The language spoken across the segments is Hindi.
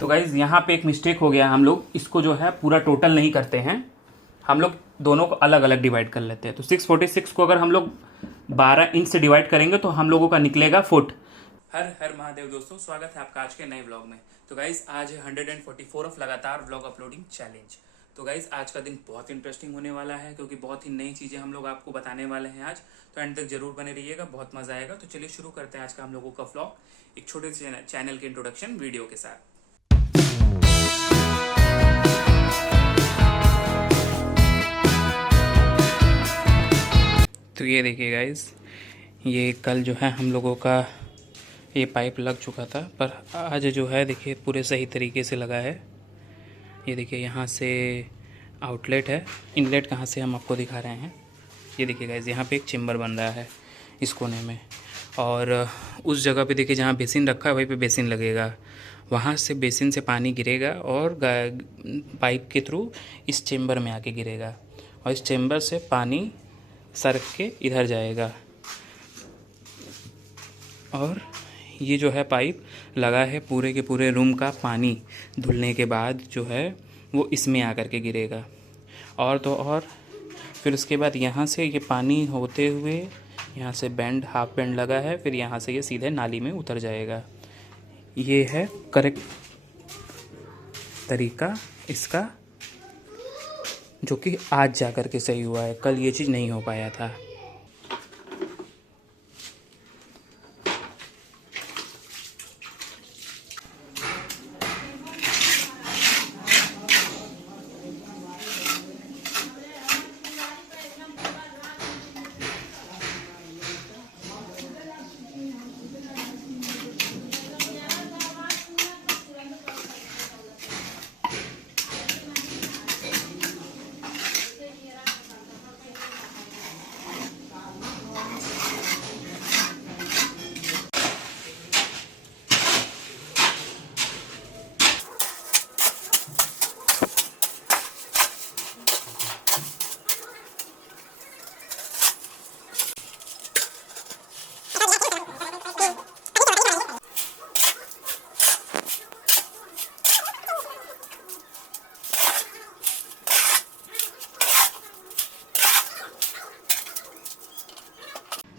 तो गाइज़ यहाँ पे एक मिस्टेक हो गया। हम लोग इसको जो है पूरा टोटल नहीं करते हैं, हम लोग दोनों को अलग अलग डिवाइड कर लेते हैं। तो 646 को अगर हम लोग 12 इंच से डिवाइड करेंगे तो हम लोगों का निकलेगा फुट। हर हर महादेव दोस्तों, स्वागत है आपका आज के नए व्लॉग में। तो गाइज़ आज है 144 ऑफ लगातार व्लॉग अपलोडिंग चैलेंज। तो गाइज़ आज का दिन बहुत इंटरेस्टिंग होने वाला है क्योंकि बहुत ही नई चीज़ें हम लोग आपको बताने वाले हैं आज। तो एंड तक जरूर बने रहिएगा, बहुत मज़ा आएगा। तो चलिए शुरू करते हैं आज का हम लोगों का व्लॉग एक छोटे से चैनल के इंट्रोडक्शन वीडियो के साथ। तो ये देखिए गाइस, ये कल जो है हम लोगों का ये पाइप लग चुका था, पर आज जो है देखिए पूरे सही तरीके से लगा है। ये देखिए यहाँ से आउटलेट है, इनलेट कहाँ से हम आपको दिखा रहे हैं। ये देखिए गाइस, यहाँ पे एक चेम्बर बन रहा है इस कोने में, और उस जगह पे देखिए जहाँ बेसिन रखा है वहीं पे बेसिन लगेगा। वहाँ से बेसिन से पानी गिरेगा और पाइप के थ्रू इस चेम्बर में आके गिरेगा, और इस चेम्बर से पानी सरक के इधर जाएगा। और ये जो है पाइप लगा है, पूरे के पूरे रूम का पानी धुलने के बाद जो है वो इसमें आकर के गिरेगा। और तो और फिर उसके बाद यहाँ से ये पानी होते हुए यहाँ से बेंड, हाफ बेंड लगा है, फिर यहाँ से ये सीधे नाली में उतर जाएगा। ये है करेक्ट तरीका इसका, जो कि आज जा कर के सही हुआ है, कल ये चीज़ नहीं हो पाया था।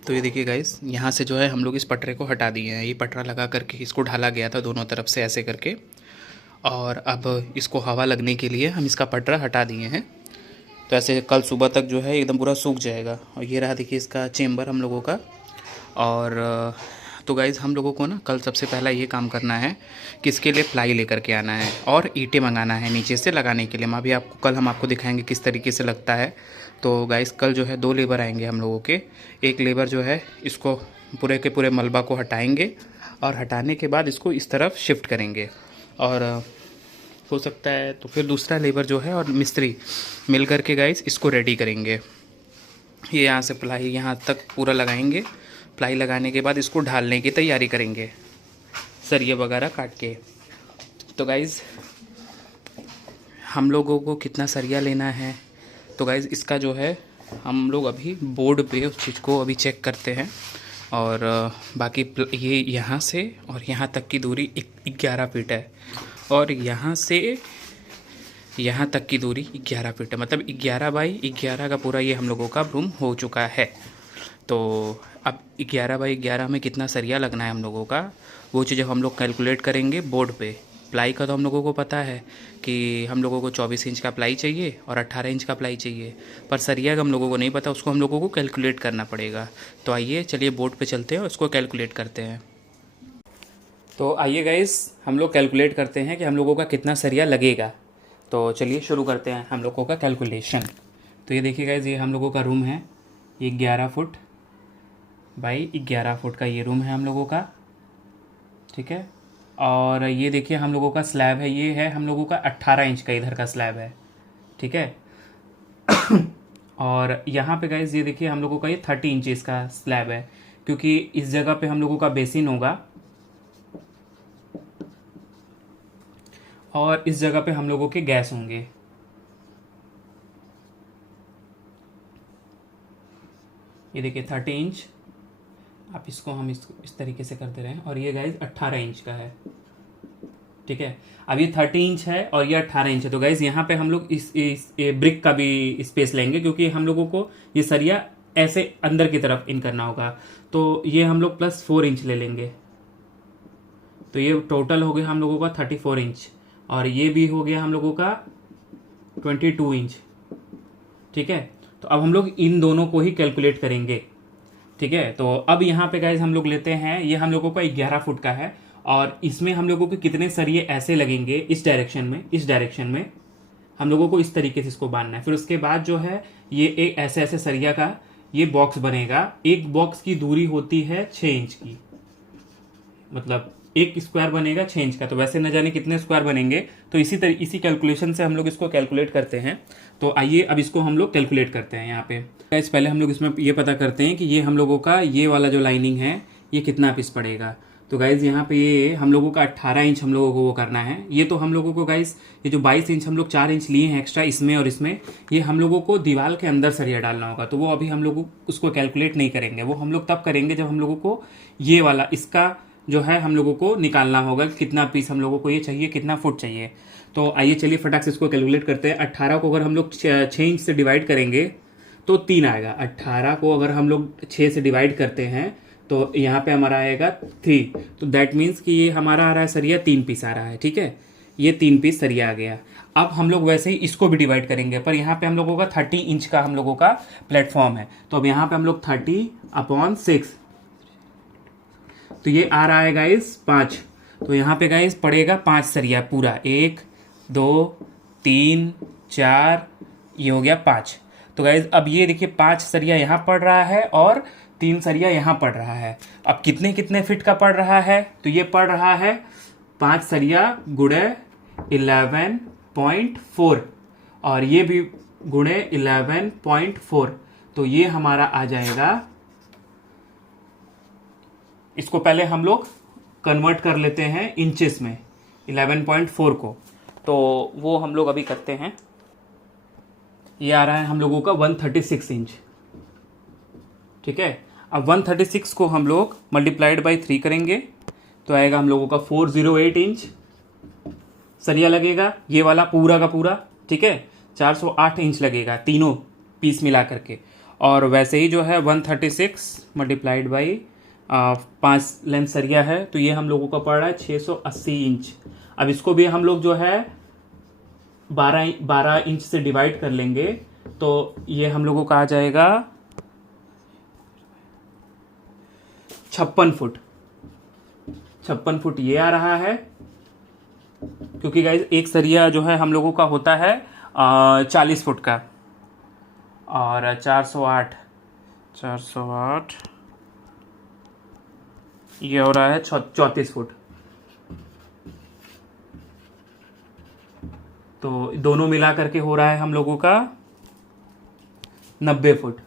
तो ये देखिए गाइस, यहाँ से जो है हम लोग इस पटरे को हटा दिए हैं। ये पटरा लगा करके इसको ढाला गया था दोनों तरफ से ऐसे करके, और अब इसको हवा लगने के लिए हम इसका पटरा हटा दिए हैं। तो ऐसे कल सुबह तक जो है एकदम पूरा सूख जाएगा। और ये रहा देखिए इसका चेम्बर हम लोगों का। और तो गाइज़ हम लोगों को ना कल सबसे पहला ये काम करना है कि इसके लिए प्लाई लेकर के आना है और ईंटें मंगाना है नीचे से लगाने के लिए। अभी आपको कल हम आपको दिखाएंगे किस तरीके से लगता है। तो गाइज़ कल जो है 2 लेबर आएंगे हम लोगों के। एक लेबर जो है इसको पूरे के पूरे मलबा को हटाएंगे, और हटाने के बाद इसको इस तरफ शिफ्ट करेंगे, और हो सकता है तो फिर दूसरा लेबर जो है और मिस्त्री मिल करके गाइज़ इसको रेडी करेंगे। ये यहाँ से प्लाई यहाँ तक पूरा लगाएंगे। प्लाई लगाने के बाद इसको ढालने की तैयारी करेंगे, सरिये वगैरह काट के। तो गाइज़ हम लोगों को कितना सरिया लेना है, तो गाइज़ इसका जो है हम लोग अभी बोर्ड पे उस चीज़ को अभी चेक करते हैं। और बाकी ये यहाँ से और यहाँ तक की दूरी 11 फीट है, और यहाँ से यहाँ तक की दूरी 11 फीट है। मतलब 11 बाई 11 का पूरा ये हम लोगों का रूम हो चुका है। तो अब 11 बाई 11 में कितना सरिया लगना है हम लोगों का, वो चीज़ हम लोग कैलकुलेट करेंगे बोर्ड पे। प्लाई का तो हम लोगों को पता है कि हम लोगों को 24 इंच का प्लाई चाहिए और 18 इंच का प्लाई चाहिए, पर सरिया का हम लोगों को नहीं पता, उसको हम लोगों को कैलकुलेट करना पड़ेगा। तो आइए चलिए बोर्ड पे चलते हैं और उसको कैलकुलेट करते हैं। तो आइए गाइस, हम लोग कैलकुलेट करते हैं कि हम लोगों का कितना सरिया लगेगा। तो चलिए शुरू करते हैं हम लोगों का कैलकुलेशन। तो ये देखिए गाइस, ये हम लोगों का रूम है। ये 11 फुट बाई 11 फुट का ये रूम है हम लोगों का, ठीक है। और ये देखिए हम लोगों का स्लैब है, ये है हम लोगों का 18 इंच का इधर का स्लैब है, ठीक है। और यहाँ पे गाइस ये देखिए हम लोगों का ये 30 इंचेस का स्लैब है, क्योंकि इस जगह पे हम लोगों का बेसिन होगा। और इस जगह पे हम लोगों के गैस होंगे। ये देखिए 30 इंच, आप इसको हम इस तरीके से कर दे रहे हैं, और ये गाइज 18 इंच का है। ठीक है, अब ये 30 इंच है और ये 18 इंच है। तो गाइज यहाँ पे हम लोग इस ब्रिक का भी स्पेस लेंगे, क्योंकि हम लोगों को ये सरिया ऐसे अंदर की तरफ इन करना होगा। तो ये हम लोग +4 इंच ले लेंगे। तो ये टोटल हो गया हम लोगों का 34 इंच, और ये भी हो गया हम लोगों का 22 इंच। ठीक है, तो अब हम लोग इन दोनों को ही कैलकुलेट करेंगे। ठीक है, तो अब यहाँ पे गाइज हम लोग लेते हैं, ये हम लोगों का 11 फुट का है, और इसमें हम लोगों को कितने सरिये ऐसे लगेंगे इस डायरेक्शन में हम लोगों को इस तरीके से इसको बांधना है। फिर उसके बाद जो है ये एक ऐसे ऐसे सरिया का ये बॉक्स बनेगा। एक बॉक्स की दूरी होती है 6 इंच की, मतलब एक स्क्वायर बनेगा 6 इंच का। तो वैसे न जाने कितने स्क्वायर बनेंगे, तो इसी कैलकुलेशन से हम लोग इसको कैलकुलेट करते हैं। तो आइए अब इसको हम लोग कैलकुलेट करते हैं। यहाँ पे गाइस पहले हम लोग इसमें ये पता करते हैं कि ये हम लोगों का ये वाला जो लाइनिंग है ये कितना पीस पड़ेगा। तो गाइज यहाँ पे ये हम लोगों का 18 इंच हम लोगों को वो करना है। ये तो हम लोगों को गाइज ये जो 22 इंच हम लोग 4 इंच लिए हैं एक्स्ट्रा इसमें और इसमें, ये हम लोगों को दीवार के अंदर सरिया डालना होगा। तो वो अभी हम लोग उसको कैलकुलेट नहीं करेंगे, वो हम लोग तब करेंगे जब हम लोगों को ये वाला इसका जो है हम लोगों को निकालना होगा कि कितना पीस हम लोगों को ये चाहिए, कितना फुट चाहिए। तो आइए चलिए फटाक से इसको कैलकुलेट करते हैं। 18 को अगर हम लोग 6 इंच से डिवाइड करेंगे तो 3 आएगा। 18 को अगर हम लोग 6 से डिवाइड करते हैं तो यहाँ पे हमारा आएगा 3। तो दैट मीन्स कि ये हमारा आ रहा है सरिया 3 पीस आ रहा है। ठीक है, ये 3 पीस सरिया आ गया। अब हम लोग वैसे ही इसको भी डिवाइड करेंगे, पर यहाँ पे हम लोगों का 30 इंच का हम लोगों का प्लेटफॉर्म है। तो अब यहाँ पे हम लोग 30/6, तो ये आ रहा है गाइस 5। तो यहाँ पे गाइस पड़ेगा 5 सरिया पूरा, 1 2 3 4, ये हो गया 5। तो गाइज अब ये देखिए 5 सरिया यहाँ पड़ रहा है और 3 सरिया यहाँ पड़ रहा है। अब कितने कितने फिट का पड़ रहा है, तो ये पड़ रहा है 5 सरिया गुणे 11.4 और ये भी गुणे 11.4। तो ये हमारा आ जाएगा, इसको पहले हम लोग कन्वर्ट कर लेते हैं इंचेस में 11.4 को। तो वो हम लोग अभी करते हैं। ये आ रहा है हम लोगों का 136 इंच। ठीक है, अब 136 को हम लोग मल्टीप्लाइड बाई 3 करेंगे तो आएगा हम लोगों का 408 इंच सरिया लगेगा, ये वाला पूरा का पूरा। ठीक है, 408 इंच लगेगा तीनों पीस मिला करके। और वैसे ही जो है 136 मल्टीप्लाइड बाई 5 लेंथ सरिया है, तो ये हम लोगों का पड़ रहा है 680 इंच। अब इसको भी हम लोग जो है 12 इंच से डिवाइड कर लेंगे तो ये हम लोगों का आ जाएगा 56 फुट। 56 फुट ये आ रहा है, क्योंकि गाइज एक सरिया जो है हम लोगों का होता है 40 फुट का, और 408 ये हो रहा है 34 फुट। तो दोनों मिला करके हो रहा है हम लोगों का 90 फुट।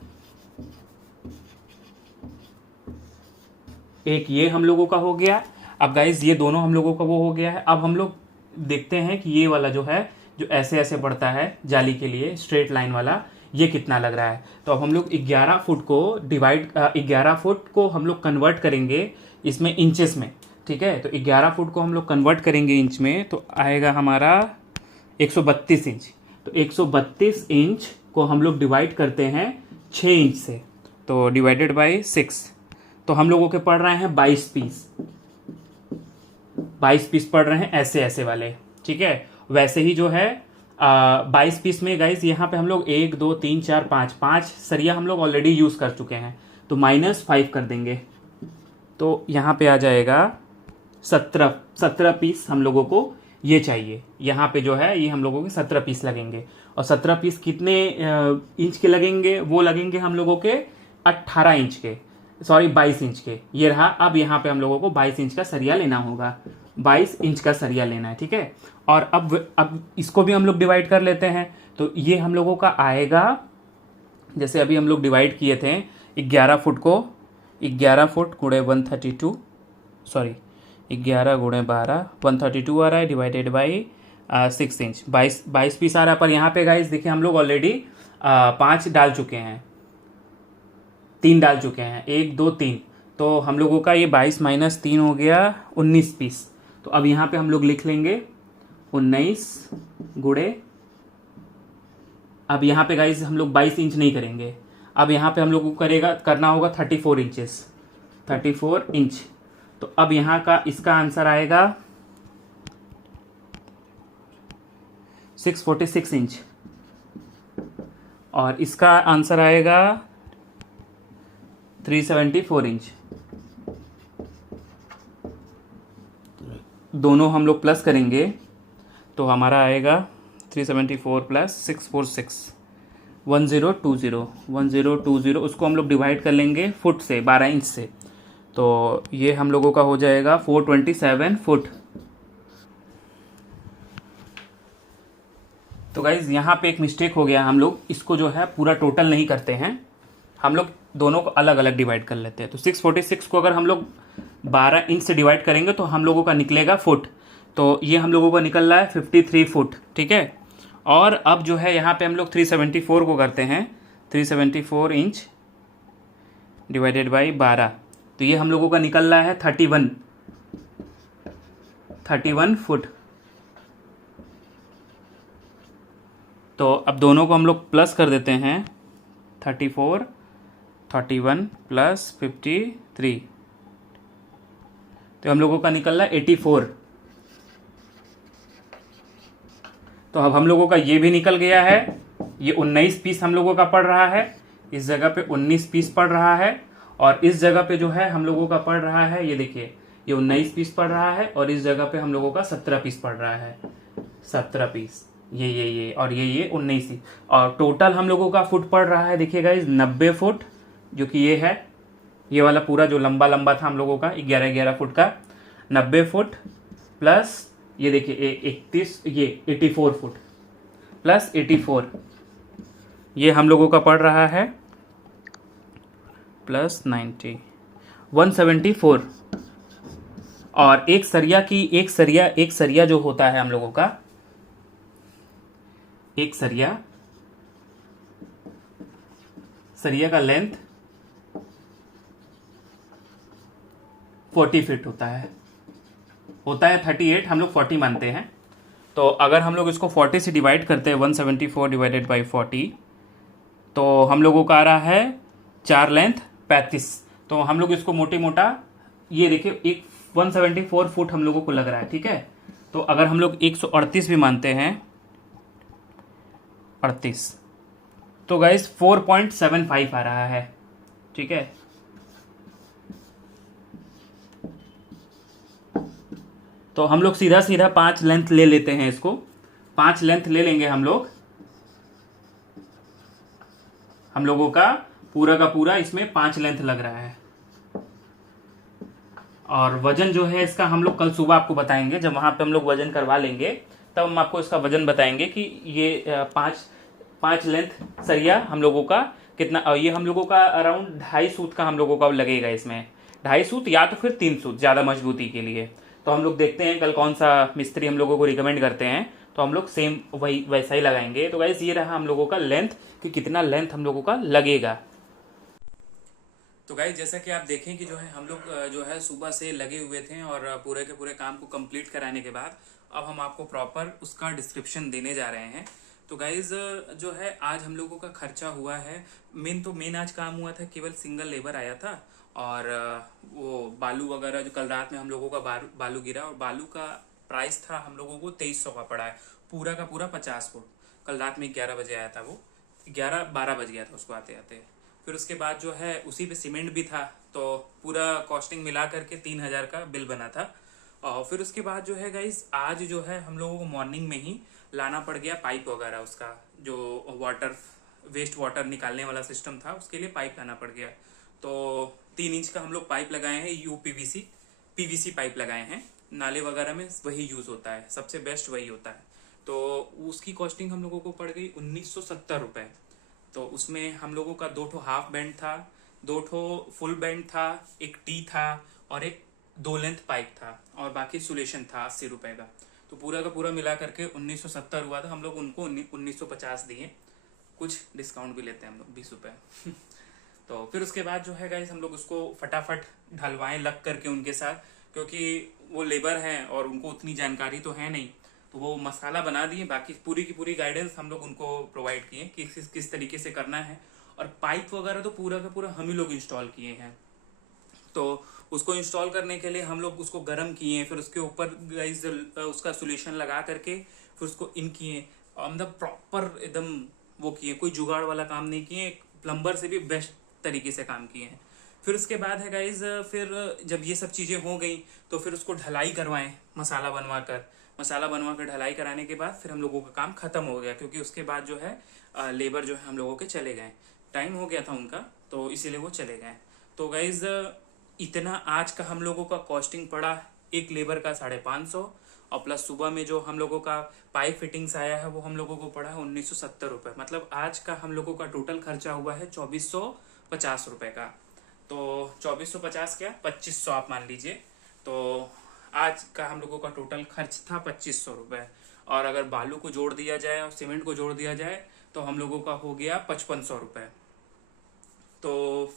एक ये हम लोगों का हो गया। अब गाइज ये दोनों हम लोगों का वो हो गया है। अब हम लोग देखते हैं कि ये वाला जो है जो ऐसे ऐसे बढ़ता है जाली के लिए स्ट्रेट लाइन वाला, ये कितना लग रहा है। तो अब हम लोग 11 फुट को 11 फुट को हम लोग कन्वर्ट करेंगे इसमें इंचेस में। ठीक है, तो 11 फुट को हम लोग कन्वर्ट करेंगे इंच में तो आएगा हमारा 132 इंच। तो 132 इंच को हम लोग डिवाइड करते हैं 6 इंच से, तो डिवाइडेड बाई 6, तो हम लोगों के पड़ रहे हैं 22 पीस। 22 पीस पड़ रहे हैं ऐसे ऐसे वाले। ठीक है, वैसे ही जो है 22 पीस में गाइस यहाँ पे हम लोग 1 2 3 4 5 सरिया हम लोग ऑलरेडी यूज कर चुके हैं, तो -5 कर देंगे। तो यहाँ पे आ जाएगा 17 पीस हम लोगों को ये चाहिए। यहाँ पे जो है ये हम लोगों के 17 पीस लगेंगे, और 17 पीस कितने इंच के लगेंगे, वो लगेंगे हम लोगों के 18 इंच के, सॉरी 22 इंच के। ये रहा। अब यहाँ पे हम लोगों को 22 इंच का सरिया लेना होगा, 22 इंच का सरिया लेना है। ठीक है, और अब इसको भी हम लोग डिवाइड कर लेते हैं। तो ये हम लोगों का आएगा, जैसे अभी हम लोग डिवाइड किए थे 11 फुट को, 11 फुट गुणे 132, सॉरी 11 गुणे 12 132 आ रहा है, डिवाइडेड बाई 6 इंच, 22 पीस आ रहा है। पर यहाँ पे गाइस देखिए हम लोग ऑलरेडी 5 डाल चुके हैं, 3 डाल चुके हैं, 1 2 3, तो हम लोगों का ये 22 माइनस 3 हो गया 19 पीस। तो अब यहाँ पे हम लोग लिख लेंगे 19 गुणे, अब यहाँ पे गाइस हम लोग 22 इंच नहीं करेंगे, अब यहाँ पे हम लोग को करना होगा 34 इंचेस, 34 इंच। तो अब यहाँ का इसका आंसर आएगा 646 इंच, और इसका आंसर आएगा 374 इंच। दोनों हम लोग प्लस करेंगे तो हमारा आएगा 374 प्लस 646, 1020, उसको हम लोग डिवाइड कर लेंगे फुट से, 12 इंच से, तो ये हम लोगों का हो जाएगा 427 फुट। तो गाइज यहाँ पे एक मिस्टेक हो गया, हम लोग इसको जो है पूरा टोटल नहीं करते हैं, हम लोग दोनों को अलग अलग डिवाइड कर लेते हैं। तो 646 को अगर हम लोग 12 इंच से डिवाइड करेंगे तो हम लोगों का निकलेगा फुट, तो ये हम लोगों का निकल रहा है 53 फुट, ठीक है। और अब जो है यहाँ पे हम लोग 374 को करते हैं, 374 इंच डिवाइडेड बाई 12, तो ये हम लोगों का निकल रहा है 31 फुट। तो अब दोनों को हम लोग प्लस कर देते हैं, 34 31 प्लस 53, तो हम लोगों का निकल रहा है 84। तो अब हम लोगों का ये भी निकल गया है, ये 19 पीस हम लोगों का पड़ रहा है, इस जगह पे 19 पीस पड़ रहा है, और इस जगह पे जो है हम लोगों का पड़ रहा है, ये देखिए ये 19 पीस पड़ रहा है, और इस जगह पे हम लोगों का 17 पीस पड़ रहा है, 17 पीस, ये और ये 19 ही, और टोटल हम लोगों का फुट पड़ रहा है, देखिए गाइज 90 फुट, जो कि ये है, ये वाला पूरा जो लंबा लंबा था हम लोगों का 11 फुट का, 90 फुट प्लस ये देखिए 31, ये 84 फुट प्लस 84, ये हम लोगों का पड़ रहा है प्लस 90, 174। और एक सरिया जो होता है हम लोगों का, एक सरिया का लेंथ 40 फीट होता है 38, हम लोग 40 मानते हैं। तो अगर हम लोग इसको 40 से डिवाइड करते हैं, 174 डिवाइडेड बाई 40, तो हम लोगों का आ रहा है 4 लेंथ 35। तो हम लोग इसको मोटे मोटा, ये देखिए एक 174 फुट हम लोगों को लग रहा है, ठीक है। तो अगर हम लोग 138 भी मानते हैं, 38, तो गाइस 4.75 आ रहा है, ठीक है। तो हम लोग सीधा 5 लेंथ ले लेते हैं, इसको 5 लेंथ ले लेंगे हम लोगों का पूरा इसमें 5 लेंथ लग रहा है। और वजन जो है इसका हम लोग कल सुबह आपको बताएंगे, जब वहां पे हम लोग वजन करवा लेंगे तब हम आपको इसका वजन बताएंगे कि ये 5 लेंथ सरिया हम लोगों का कितना, ये हम लोगों का अराउंड 2.5 सूत का हम लोगों का लगेगा इसमें, 2.5 सूत या तो फिर 3 सूत ज़्यादा मजबूती के लिए। तो हम लोग देखते हैं कल कौन सा मिस्त्री हम लोगों को रिकमेंड करते हैं, तो हम लोग सेम वैसा ही लगाएंगे। तो गाइस ये रहा हम लोगों का लेंथ, कि कितना लेंथ हम लोगों का लगेगा। तो गाइस जैसा कि आप देखें कि जो है हम लोग जो है सुबह से लगे हुए थे, और पूरे के पूरे काम को कंप्लीट कराने के बाद अब हम आपको प्रॉपर उसका डिस्क्रिप्शन देने जा रहे हैं। तो गाइज जो है आज हम लोगों का खर्चा हुआ है, मेन आज काम हुआ था, केवल सिंगल लेबर आया था, और वो बालू वगैरह जो कल रात में हम लोगों का बालू गिरा, और बालू का प्राइस था हम लोगों को 2300 का पड़ा है, पूरा का पूरा 50 फुट। कल रात में 11 बजे आया था, वो 11-12 बज गया था उसको आते आते। फिर उसके बाद जो है उसी पे सीमेंट भी था, तो पूरा कॉस्टिंग मिला करके 3000 का बिल बना था। और फिर उसके बाद जो है गाइज आज जो है हम लोगों को मॉर्निंग में ही लाना पड़ गया पाइप वगैरह, उसका जो वेस्ट वाटर निकालने वाला सिस्टम था, उसके लिए पाइप लाना पड़ गया। तो 3 इंच का हम लोग पाइप लगाए हैं, पीवीसी पाइप लगाए हैं, नाले वगैरह में वही यूज होता है, सबसे बेस्ट वही होता है। तो उसकी कॉस्टिंग हम लोगों को पड़ गई 1970 रुपये। तो उसमें हम लोगों का 2 हाफ बैंड था, 2 फुल बैंड था, एक टी था, और एक 2 लेंथ पाइप था, और बाकी सोल्यूशन था 80 रुपये का। तो पूरा का पूरा मिला करके 1970 हुआ था। हम लोग उनको 1950 दिए, कुछ डिस्काउंट भी लेते हैं हम लोग 20 रुपये। तो फिर उसके बाद जो है गाइस हम लोग उसको फटाफट ढलवाएं लग करके उनके साथ, क्योंकि वो लेबर हैं और उनको उतनी जानकारी तो है नहीं, तो वो मसाला बना दिए। बाकी पूरी की पूरी गाइडेंस हम लोग उनको प्रोवाइड किए कि किस तरीके से करना है। और पाइप वगैरह तो पूरा का पूरा हम ही लोग इंस्टॉल किए हैं। तो उसको इंस्टॉल करने के लिए हम लोग उसको गर्म किए, फिर उसके ऊपर गाइस उसका सोल्यूशन लगा करके फिर उसको इन किए, मतलब प्रॉपर एकदम वो किए, कोई जुगाड़ वाला काम नहीं किए, प्लम्बर से भी बेस्ट तरीके से काम किए हैं। फिर उसके बाद है गाइज, फिर जब ये सब चीज़ें हो गई तो फिर उसको ढलाई करवाएं मसाला बनवा कर ढलाई कराने के बाद फिर हम लोगों का काम खत्म हो गया, क्योंकि उसके बाद जो है लेबर जो है हम लोगों के चले गए, टाइम हो गया था उनका, तो इसीलिए वो चले गए। तो गाइज इतना आज का हम लोगों का कॉस्टिंग पड़ा एक लेबर का 550, और प्लस सुबह में जो हम लोगों का पाइप फिटिंग्स आया है वो हम लोगों को पड़ा है 1970 रुपये। मतलब आज का हम लोगों का टोटल खर्चा हुआ है 2450 रुपये का। तो 2450 क्या 2500 आप मान लीजिए। तो आज का हम लोगों का टोटल खर्च था 2500 रुपये, और अगर बालू को जोड़ दिया जाए और सीमेंट को जोड़ दिया जाए तो हम लोगों का हो गया 5500 रुपये। तो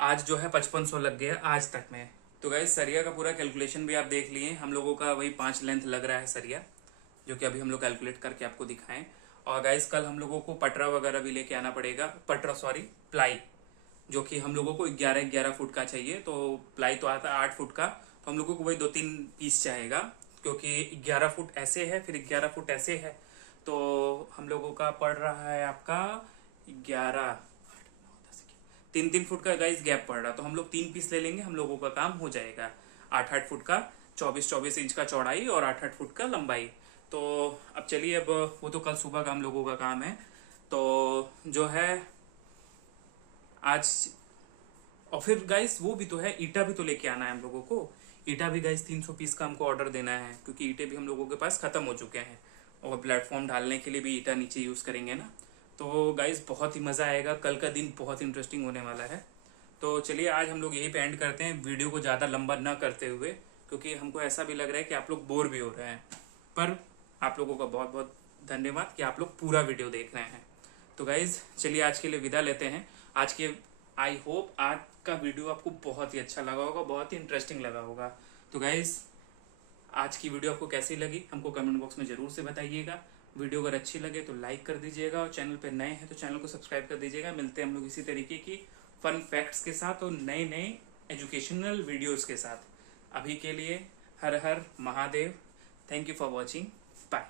आज जो है 5500 लग गया आज तक में। तो गाइस सरिया का पूरा कैलकुलेशन भी आप देख लिए, हम लोगों का वही 5 लेंथ लग रहा है सरिया, जो कि अभी हम लोग कैलकुलेट करके आपको दिखाएं। और गाइस कल हम लोगों को पटरा वगैरह भी लेके आना पड़ेगा, प्लाई, जो कि हम लोगों को 11 फुट का चाहिए। तो प्लाई तो आता है 8 फुट का, तो हम लोगों को वही 2-3 पीस चाहेगा, क्योंकि 11 फुट ऐसे है फिर 11 फुट ऐसे है। तो हम लोगों का पड़ रहा है आपका 11 3-3 फुट का गाइस गैप पड़ रहा, तो हम लोग 3 पीस ले लेंगे, हम लोगों का काम हो जाएगा। 8-8 फुट का 24-24 इंच का चौड़ाई और 8-8 फुट का लंबाई। तो अब चलिए, अब वो तो कल सुबह का हम लोगों का काम है। तो जो है आज, और फिर गाइस वो भी तो है, ईटा भी तो लेके आना है हम लोगों को। ईटा भी गाइस 300 पीस का हमको ऑर्डर देना है, क्योंकि ईटे भी हम लोगों के पास खत्म हो चुके हैं, और प्लेटफॉर्म डालने के लिए भी ईटा नीचे यूज करेंगे ना। तो गाइस बहुत ही मजा आएगा, कल का दिन बहुत इंटरेस्टिंग होने वाला है। तो चलिए आज हम लोग यही पे एंड करते हैं, वीडियो को ज्यादा लंबा ना करते हुए, क्योंकि हमको ऐसा भी लग रहा है कि आप लोग बोर भी हो रहे हैं। पर आप लोगों का बहुत बहुत धन्यवाद कि आप लोग पूरा वीडियो देख रहे हैं। तो गाइज चलिए आज के लिए विदा लेते हैं। आज के आई होप आज का वीडियो आपको बहुत ही अच्छा लगा होगा, बहुत ही इंटरेस्टिंग लगा होगा। तो गाइज आज की वीडियो आपको कैसी लगी हमको कमेंट बॉक्स में जरूर से बताइएगा। वीडियो अगर अच्छी लगे तो लाइक कर दीजिएगा, और चैनल पे नए हैं तो चैनल को सब्सक्राइब कर दीजिएगा। मिलते हैं हम लोग इसी तरीके की फन फैक्ट्स के साथ और नए नए एजुकेशनल वीडियोस के साथ। अभी के लिए हर हर Mahadev. Thank you for watching, bye.